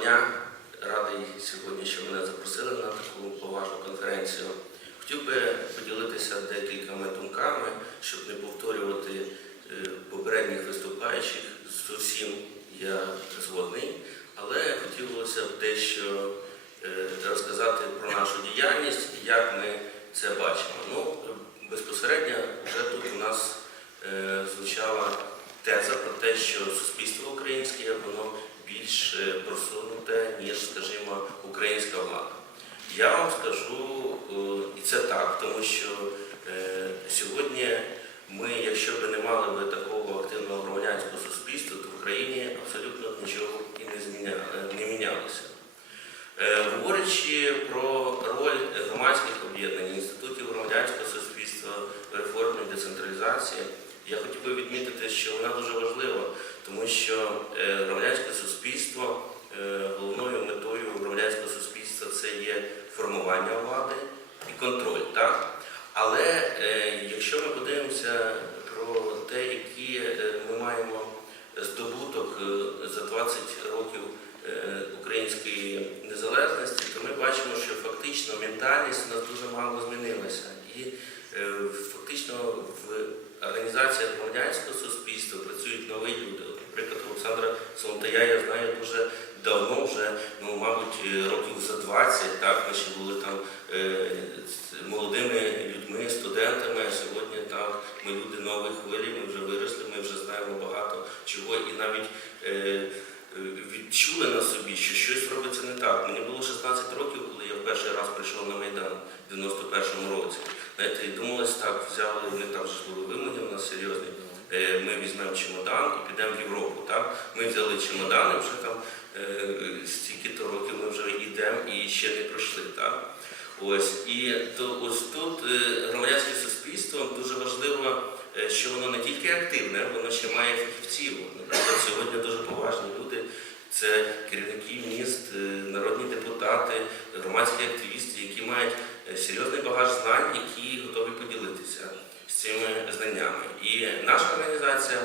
дня. Радий сьогодні, що мене запросили на таку поважну конференцію. Хотів би поділитися декількома думками, щоб не повторювати е, попередніх виступаючих. З усім я згодний, але хотілося б дещо е, розказати про нашу діяльність як ми це бачимо. Ну, безпосередньо вже тут у нас е, звучала теза про те, що суспільство українське воно більш е, просунуте, ніж, скажімо, українська влада. Я вам скажу, е, і це так, тому що е, сьогодні ми, якщо б не мали би такого активного громадянського суспільства, то в Україні абсолютно нічого і не, зміня, не мінялося. Говорячи про роль громадських об'єднань, інститутів громадянського суспільства в реформі децентралізації, я хотів би відмітити, що вона дуже важлива, тому що е, громадянське суспільство, е, головною метою громадянського суспільства це є формування влади і контроль. Так? Але е, якщо ми подивимося про те, які ми маємо здобуток за 20 років української незалежності, то ми бачимо, що фактично ментальність у нас дуже мало змінилася. І фактично в організаціях громадянського суспільства працюють нові Олександра я знаю дуже давно, вже, ну, мабуть, е, років за 20, так, ми ще були там е, молодими людьми, студентами, а сьогодні так, ми люди нової хвилі, ми вже виросли, ми вже знаємо багато чого і навіть е, відчули на собі, що щось робиться не так. Мені було 16 років, коли я в перший раз прийшов на Майдан в 91-му році. Знаєте, і думалось так, взяли, вони там вже були вимоги у нас серйозні. Ми візьмемо чемодан і підемо в Європу. Так? Ми взяли чемодани, вже там е, стільки-то років ми вже йдемо і ще не пройшли. Так? Ось і то ось тут е, громадянське суспільство дуже важливо, е, що воно не тільки активне, воно ще має фахівців. Наприклад, сьогодні дуже поважні люди. Це керівники міст, народні депутати, громадські активісти, які мають серйозний багаж знань, які готові цими знаннями. І наша організація,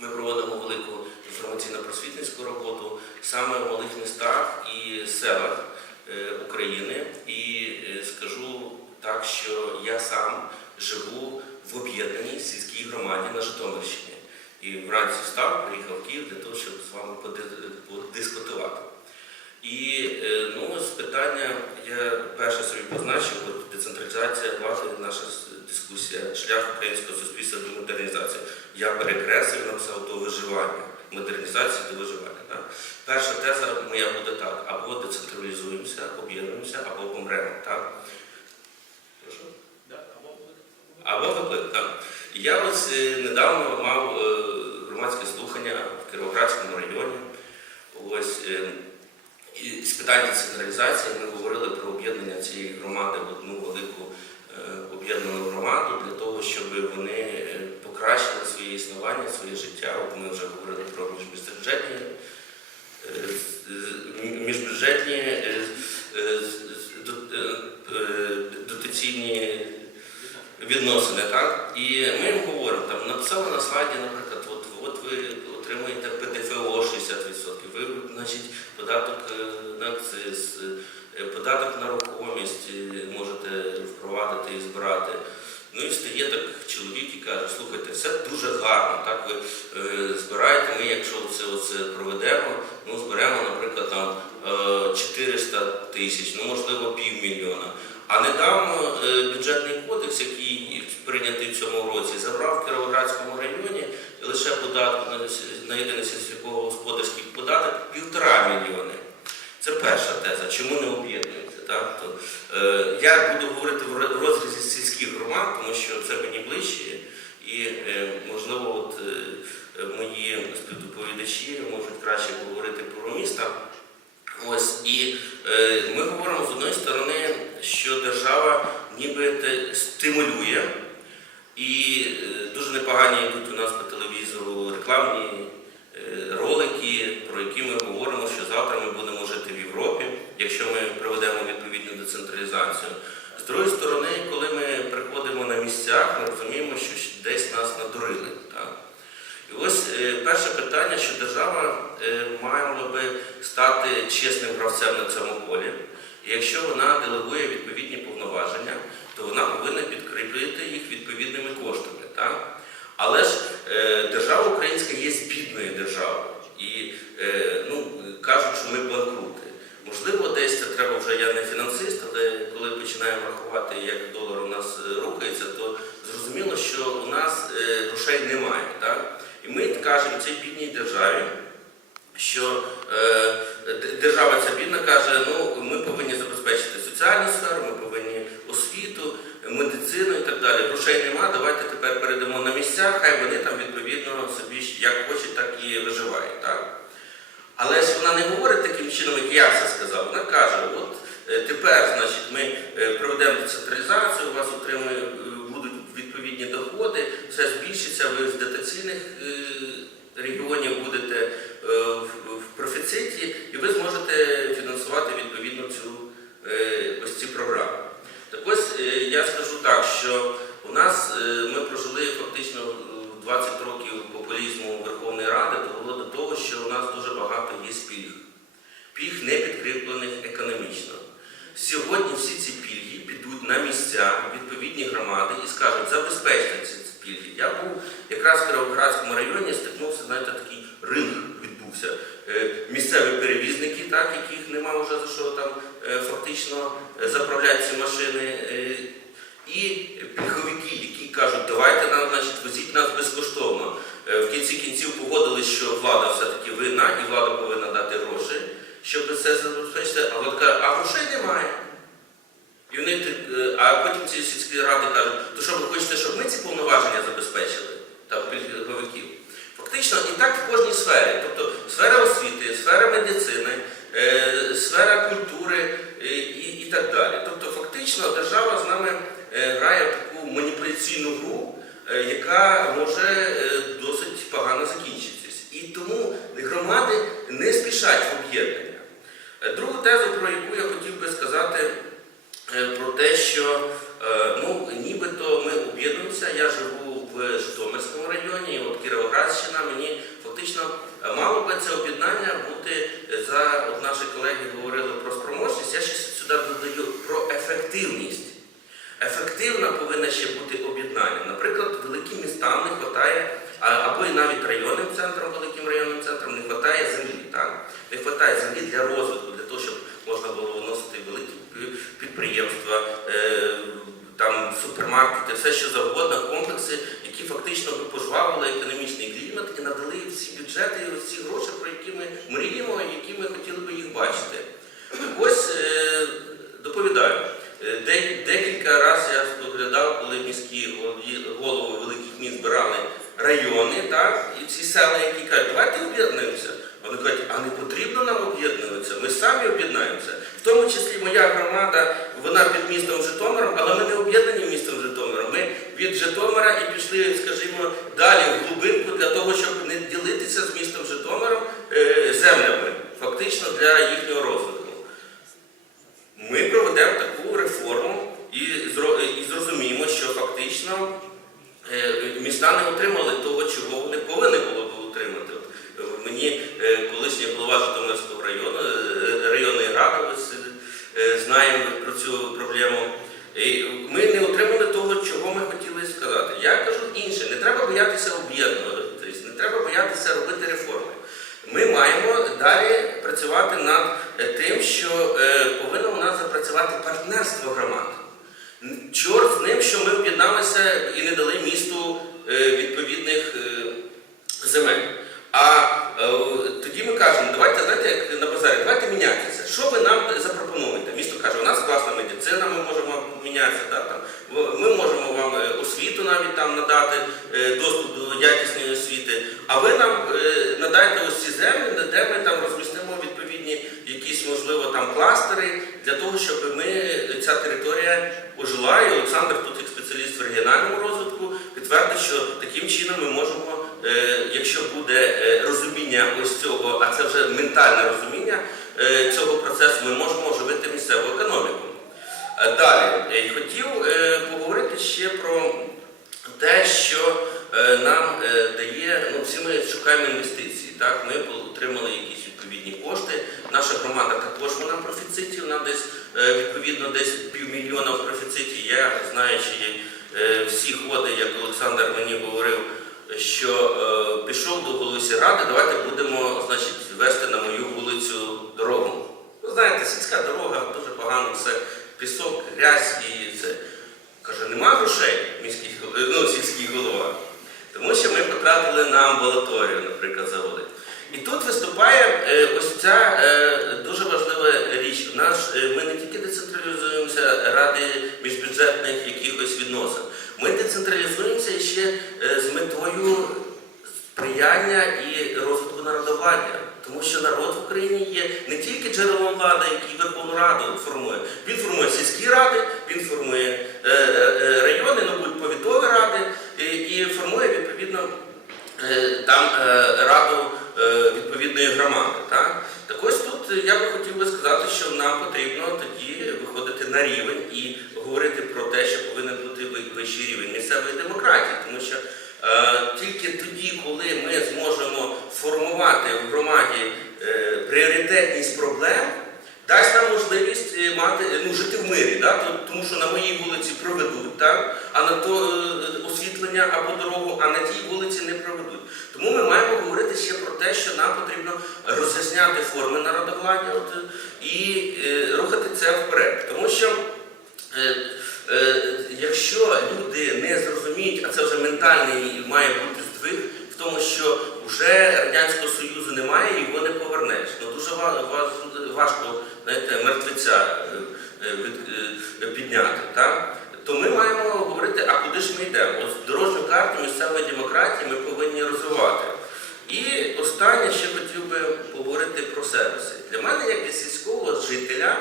ми проводимо велику інформаційно-просвітницьку роботу саме в малих містах і селах е, України. І е, скажу так, що я сам живу в об'єднаній сільській громаді на Житомирщині. І вранці встав, приїхав в Київ для того, щоб з вами подискутувати. І е, ну, з питання я перше собі позначив, от децентралізація влади, наша дискусія, шлях українського суспільства до модернізації. Я перекреслив, написав до виживання, модернізації до виживання. Так? Перша теза моя буде так: або децентралізуємося, об'єднуємося, або помремо. Так? Прошу? Або виклик, так. Я ось е, недавно мав е, громадське слухання в Кіровоградському районі. Ось і з питань децентралізації ми говорили про об'єднання цієї громади в одну велику е, об'єднану громаду для того, щоб вони е, покращили своє існування, своє життя. От ми вже говорили про міжбюджетні міжбюджетні дотаційні відносини, так? І ми їм говоримо, там написали на слайді, наприклад, от, от ви отримуєте ПДФО 60%, ви, значить, податок е, на акциз, е, податок на рухомість е, можете впровадити і збирати. Ну і стає так чоловік і каже, слухайте, все дуже гарно, так ви е, збираєте, ми, якщо це оце проведемо, ну зберемо, наприклад, там е, 400 тисяч, ну можливо півмільйона. А недавно е, бюджетний кодекс, який прийнятий в цьому році, забрав в Кіровоградському районі лише податку на, на єдиний сільськогосподарський податок півтора мільйони. Це перша теза. Чому не об'єднуються? Так? То, е, я буду говорити в ро- в розрізі сільських громад, тому що це мені ближче, і е, можливо, от, е, е, мої співдоповідачі можуть краще говорити про міста. Ось і е, ми говоримо з одної сторони, що держава ніби те стимулює, і е, дуже непогані йдуть у нас по телевізору рекламні е, ролики, про які ми говоримо, що завтра ми будемо жити в Європі, якщо ми проведемо відповідну децентралізацію. З другої сторони, коли ми приходимо на місцях, ми розуміємо, що десь нас надурили. Так? І ось е, перше питання, що держава е, мала би стати чесним гравцем на цьому полі. І якщо вона делегує відповідні повноваження, то вона повинна підкріпити їх відповідними коштами. Так? Але ж е, держава українська є бідною державою. І ну, кажуть, що ми банкрути. Можливо, десь це треба вже я не фінансист, але коли починаємо рахувати, як долар у нас е, рухається, то зрозуміло, що у нас е, грошей немає. Так? І ми кажемо цій бідній державі, що е, держава ця бідна каже, ну ми повинні забезпечити соціальну сферу, ми повинні освіту, медицину і так далі. Грошей нема, давайте тепер перейдемо на місця, хай вони там відповідно собі як хочуть, так і виживають. Так? Але ж вона не говорить таким чином, як я це сказав. Вона каже, от е, тепер, значить, ми е, проведемо децентралізацію, у вас отримує, е, будуть відповідні доходи, все збільшиться, ви з дотаційних регіонів будете в- профіциті, і ви зможете фінансувати відповідно цю ось ці програми. Так ось я скажу так, що у нас е, ми прожили фактично е, 20 років популізму Верховної Ради, довело до того, що у нас дуже багато є пільг. Пільг не підкріплених економічно. Сьогодні всі ці пільги підуть на місця в відповідні громади і скажуть, забезпечте ці пільги. Я був якраз в Кіровоградському районі, стикнувся, знаєте, такий ринг відбувся. Е, Місцеві перевізники, так, яких нема вже за що там е, фактично е, заправляти ці машини. е, І пільговики, які кажуть, давайте нам, нас безкоштовно. Е, В кінці кінців погодились, що влада все-таки винна, і влада повинна дати гроші, щоб це забезпечити. А влада каже, а грошей немає. І вони, так, е, а потім ці сільські ради кажуть, то що ви хочете, щоб ми ці повноваження забезпечили, там пільговиків? Фактично, і так в кожній сфері. Тобто сфера освіти, сфера медицини, е, сфера культури е, і, і так далі. Тобто, фактично, держава з нами е, грає в таку маніпуляційну гру, е, яка може е, досить погано закінчитись. І тому громади не спішать в об'єднання. Е, Другу тезу, про яку я хотів би сказати, е, про те, що е, ну, нібито ми об'єднуємося. Я живу в Житомирському районі, і от Кіровоградщина мені фактично е, мало би це об'єднання бути за от наші колеги говорили про спроможність. Я ще сюди додаю про ефективність. Ефективна повинна ще бути об'єднання. Наприклад, великим містам не вистачає, або і навіть районним центрам, великим районним центрам не вистачає землі. Так? Не вистачає землі для розвитку, для того, щоб можна було виносити великі підприємства, е, там супермаркети, все що завгодно, комплекси, які фактично би пожвавили економічний клімат і надали всі бюджети, всі гроші, про які ми мріємо, які ми хотіли би їх бачити. Ось е, доповідаю. Е, Декілька разів я споглядав, коли міські голови великих міст збирали райони, так, і ці села, які кажуть, давайте об'єднуємося. Вони кажуть, а не потрібно нам об'єднуватися, ми самі об'єднаємося. В тому числі моя громада, вона під містом Житомиром, але ми не об'єднані містом Житомиром. Ми від Житомира і пішли, скажімо, далі в глибинку для того, щоб не ділитися з містом Житомиром е, землями, фактично для їхнього розвитку. Ми проведемо таку реформу і, зро- і зрозуміємо, що фактично е, міста не отримали того, чого вони повинні було б отримати. От, е, Мені е, колишній голова Житомирського району, е, районної ради, ось, е, знаємо про цю проблему. І ми не отримали того, чого ми хотіли сказати. Я кажу інше, не треба боятися об'єднуватись, не треба боятися робити реформи. Ми маємо далі працювати над е, тим, що е, повинно у нас запрацювати партнерство громад. Чорт з ним, що ми об'єдналися і не дали місту е, відповідних е, земель. А е, тоді ми кажемо, давайте, знаєте, як на базарі, давайте мінятися. Що ви нам запропонуєте? Місто каже, у нас класна медицина, ми можемо мінятися, да, там. Ми можемо вам освіту навіть там надати, доступ до якісної освіти, а ви нам надайте ось ці землі, де ми там розмістимо відповідні якісь, можливо, там кластери для того, щоб ми, ця територія ожила. І Олександр, тут як спеціаліст в регіональному розвитку, підтвердить, що таким чином ми можемо, е, якщо буде е, розуміння ось цього, а це вже ментальне розуміння е, цього процесу, ми можемо оживити місцеву економіку. Далі хотів поговорити ще про те, що нам дає, ну всі ми шукаємо інвестиції. Так, ми отримали якісь відповідні кошти. наша громада також вона в профіциті, десь е, відповідно десь півмільйона в профіциті. Я знаючи е, всі ходи, як Олександр мені говорив, що е, пішов до голови сільради, давайте будемо значить, вести на мою вулицю дорогу. Ви знаєте, сільська дорога дуже погано, все пісок, грязь і це. Каже, нема грошей міський, гол- ну, сільський голова. Тому що ми потратили на амбулаторію, наприклад, заводи. І тут виступає е, ось ця е, дуже. Наш, е, ми не тільки децентралізуємося ради міжбюджетних якихось відносин, ми децентралізуємося ще е, з метою сприяння і розвитку народовладдя. Тому що народ в Україні є не тільки джерелом влади, який Верховну Раду формує. Він формує сільські ради, він формує е, райони, ну будь повітові ради, і, формує відповідно там раду е, відповідної громади. Так? так ось тут я би хотів би сказати, що нам потрібно тоді виходити на рівень і говорити про те, що повинен бути вищий рівень місцевої демократії, тому що е, тільки тоді, коли ми зможемо формувати в громаді е, пріоритетність проблем, дасть нам можливість е, мати ну, жити в мирі, да? тому що на моїй вулиці проведуть, так? а на то е, освітлення або дорогу, а на тій вулиці не проведуть. Тому ми маємо говорити ще про те, що нам потрібно роз'ясняти форми народовладдя і е, рухати це вперед. Тому що е, е, якщо люди не зрозуміють, а це вже ментальний має бути здвиг в тому, що вже Радянського Союзу немає його не повернеш. Ну дуже ва- ва- важко знаєте, мертвеця підняти. Так? То ми маємо говорити, а куди ж ми йдемо? От дорожню карту місцевої демократії ми повинні розвивати. І останнє ще хотів би поговорити про сервіси. Для мене, як для сільського жителя,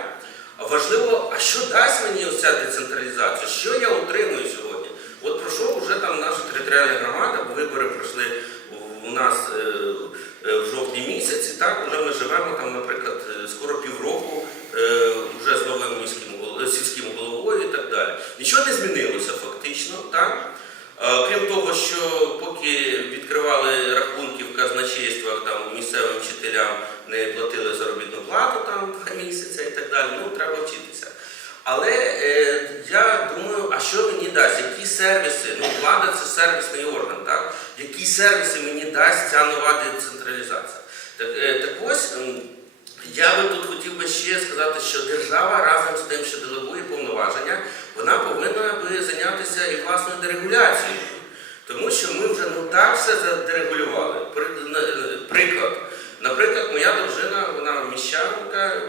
важливо, а що дасть мені оця децентралізація? Що я отримую сьогодні? От пройшов вже там наша територіальна громада, бо вибори пройшли у- у нас е, е, в жовтні місяці. Так, вже ми живемо там, наприклад, е, скоро півроку е, вже з новим міським гол- е, сільським головою і так далі. Нічого не змінилося фактично, так? Е, Крім того, що поки відкривали рахунки в казначействах там місцевим вчителям не платили заробітну плату там два місяця і так далі, ну треба вчитися. Але е, я думаю, а що мені дасть? Які сервіси? Ну, влада це сервісний орган, так? Які сервіси мені нова децентралізація? Так, е, так ось я би тут хотів би ще сказати, що держава разом з тим, що делегує повноваження, вона повинна би зайнятися і власною дерегуляцією. Тому що ми вже ну так все задерегулювали. Е, Приклад. Наприклад, моя дружина, вона міщанка,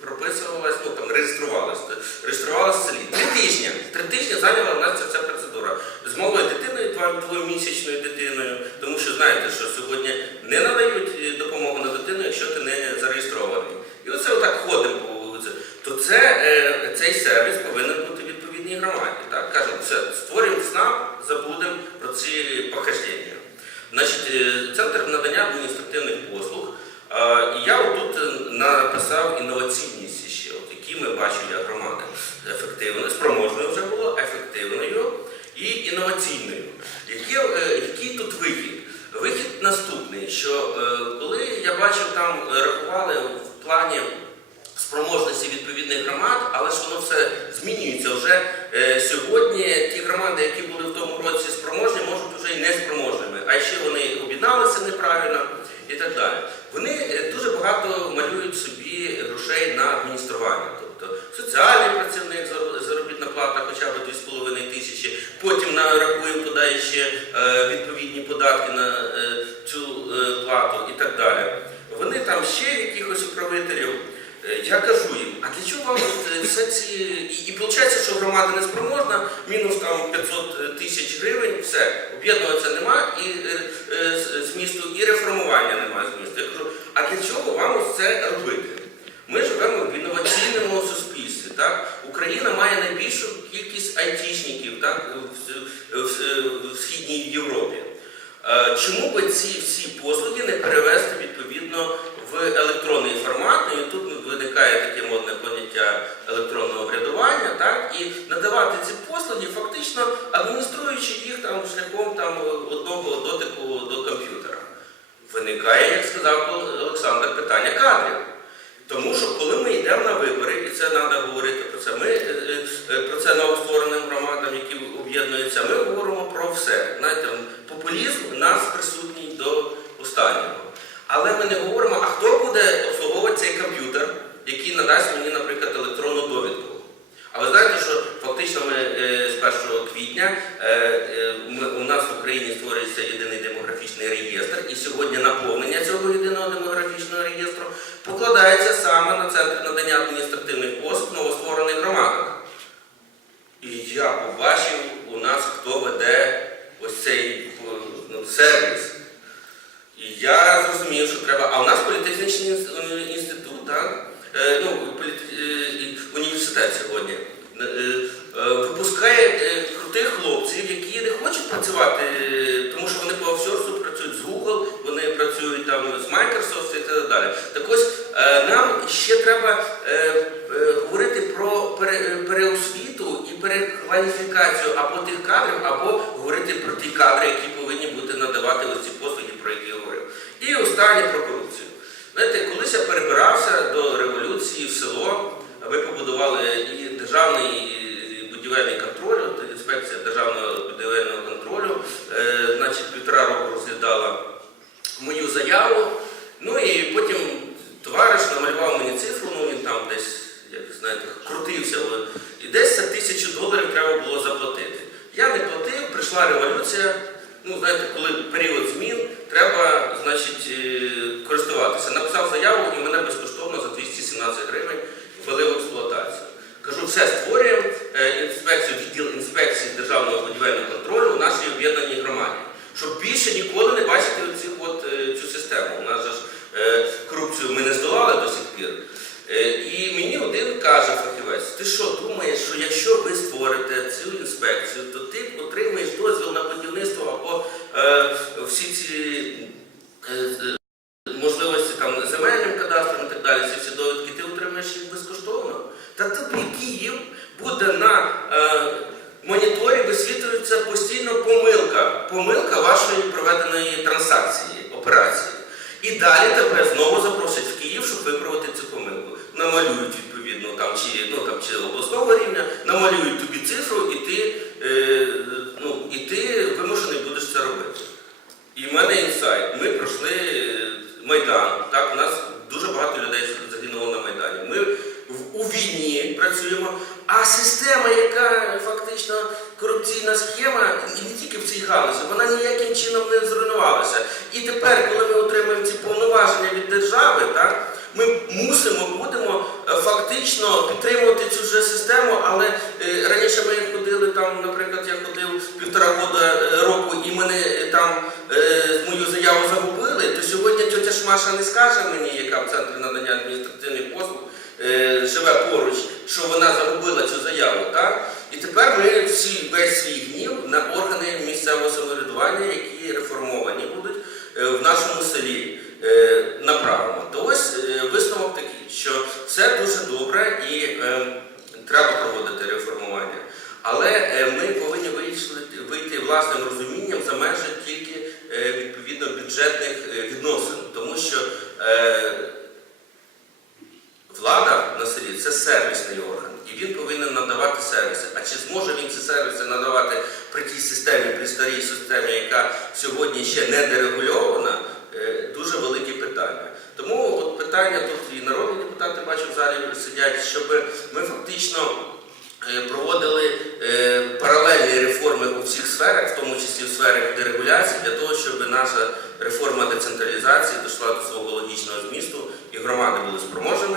прописувалась, ну там реєструвалась, реєструвалась в селі. Три тижні. Три тижні зайняла в нас ця вся процедура. З малою дитиною, два- двомісячною дитиною, тому що знаєте, що сьогодні не надають е, допомогу на дитину, якщо ти не зареєстрований. І оце отак ходимо. То це, е, цей сервіс повинен бути відповідній громаді. Так? Кажемо, все, створюємо СНАП, забудемо про ці похождення. Значить, е, центр надання адміністративних послуг. І я отут написав інноваційність ще, от, які ми бачимо як громади. Ефективною, спроможною вже було, ефективною і інноваційною. Які, е, який тут вихід? Вихід наступний, що е, коли я бачив там, е, рахували в плані спроможності відповідних громад, але ж воно все змінюється. Вже сьогодні ті громади, які були в тому році спроможні, так, в Східній Європі. Е, чому би ці всі послуги не перевести відповідно в електронний формат? Ну, і тут виникає таке модне поняття електронного врядування, так, і надавати ці послуги, фактично адмініструючи їх там шляхом там, одного дотику до комп'ютера. Виникає, як сказав Олександр, питання кадрів. Тому що коли ми йдемо на виклик, об'єднуються. Ми говоримо про все. Знаєте, Популізм у нас присутній до останнього. Але ми не говоримо, а хто буде issues підівельний контроль, от інспекція державного підівельного контролю, е, значить, півтора року розглядала мою заяву. Ну і потім товариш намалював мені цифру, ну він там десь, як знаєте, крутився, і десь за тисячу доларів треба було заплатити. Я не платив, прийшла революція. Ну, знаєте, коли період змін, треба значить, е, користуватися. Написав заяву і мене безкоштовно за 217 гривень ввели в експлуатацію. Кажу, все. там, чи ну, там, чи обласного рівня, намалюють тобі цифру, і ти, е, ну, і ти і мене е, там е, мою заяву загубили, то сьогодні тетя Шмаша не скаже мені, яка в центрі надання адміністративних послуг е, живе поруч, що вона загубила цю заяву. так? І тепер ми всі весь свій гнів на органи місцевого самоврядування, які... він повинен надавати сервіси. А чи зможе він ці сервіси надавати при тій системі, при старій системі, яка сьогодні ще не дерегульована, е, дуже великі питання. Тому от питання тут і народні депутати бачу в залі сидять, щоб ми фактично. Е, проводили е, паралельні реформи у всіх сферах, в тому числі в сферах дерегуляції, для того, щоб наша реформа децентралізації дійшла до свого логічного змісту і громади були спроможені